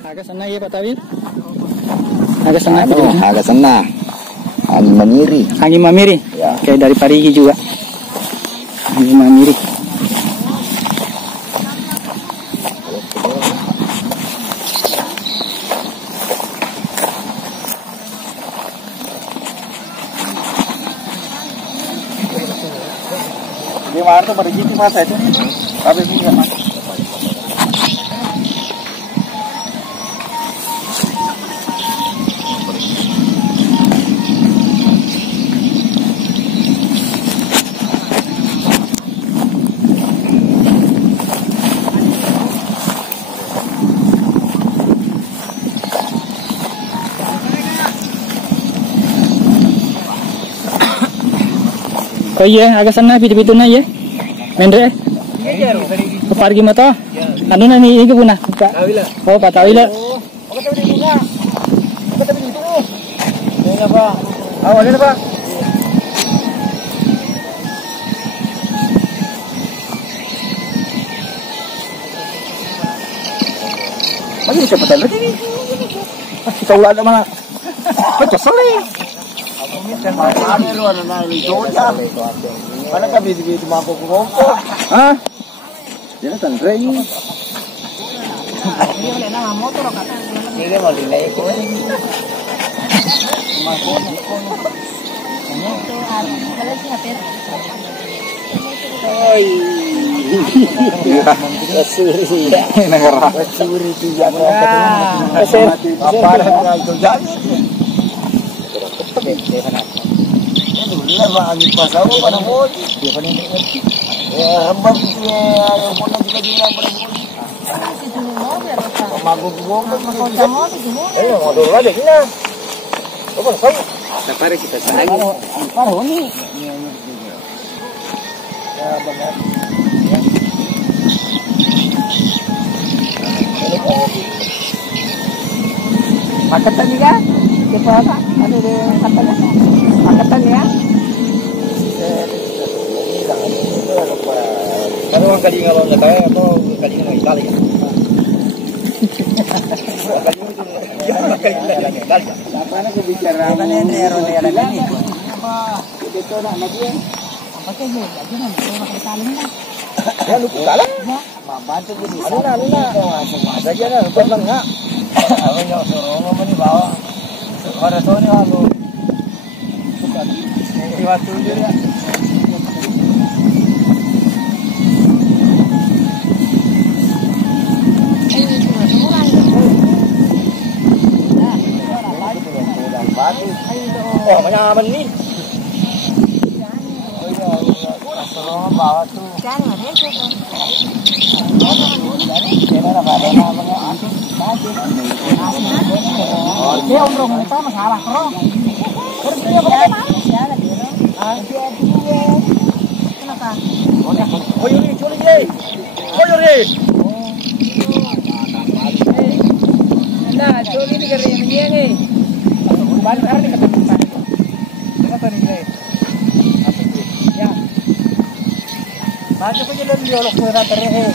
Agak sana ya Pak Tawil. Agak sana. Agak sana. Angin memiri. Angin memiri. Ya. Kayak dari Parigi juga. Angin memiri. Di mana tuh Parigi di masa itu? Tapi enggak mas. Oh iya, agak sana pitu-pitu na ya. Mendre. Pergi mata. Anu nani ini guna. Oh, Pak Tawila. Awalnya Pak. Lagi cepetan lagi nih. Kita ulah ada mana? Kesel nih. Mana ka bidi-bidi mangkok-mangkok? Hah? Jadi tandre ini. Ini na motor kata. Ini mau dilay ko. Mangkok. Oi. Kasuri ya. Negara. Kasuri dia. Apa yang jadi? Dulu lah angin pasau pada modi. Dia paling ya hambang itu yang pun juga bilang pada modi. Magugugong makota modi gimana? Modal ada kina. Apa kau? Sapare kita lagi. Paruh ni. Ya benar. Makatan juga. Siapa apa? Ada di katanya. Makatan ya. Kalau orang kali nggak tahu atau kali nggak Itali ya. Apa nak bicara? Mana ini Roni ada lagi? Apa? Itu nak lagi? Apa tu? Lagi mana? Orang Itali ni. Ya lupa kalah. Bantu jadi. Aluna. Semua saja lah. Lupa bangga. Apa yang suruh orang ni bawa. Orang tu ni halu. Waktu dia. Oh, banyak aman ni. Asal bawa tu. Jangan itu. Jangan apa ada namanya antik. Oh, dia umroh kita masalah kerong. Kerja bagaimana? Kenapa? Oh yuri curi ye. Oh yuri. Nah, curi ni kerja ni ni. Balik hari ni kata. Kata ni le. Ya. Baca ko jalan dia lok pera terhe.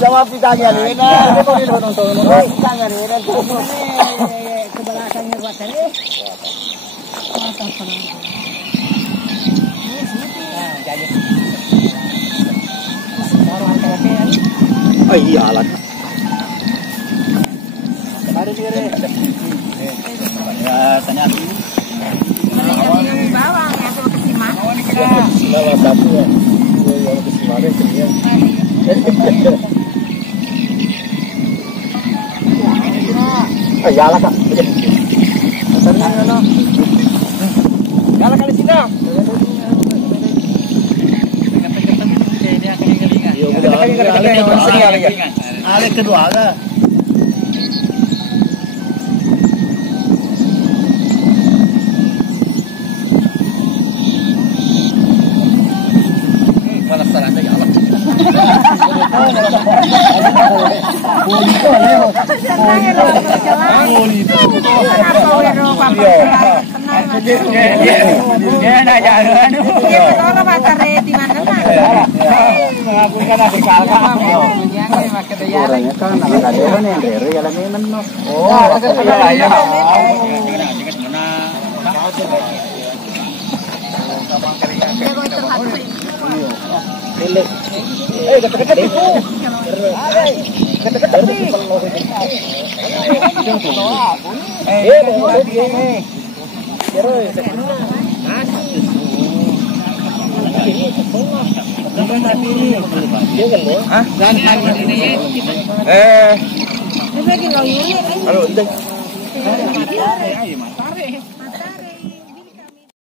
Jawab ditanya ni na. Ko ni nonton. Tanya ni na. Kebelakannya buat terhe. Oh iya lah. Hari dire. Ya tanya dulu. Bawang yang sama kesimak. Bawang satu ya. Yang kesimane kemudian. Ya lah Kak. Sana no. Kalau kali sini. Ada kedua ada. Kalau salah aja ya Allah. Halo,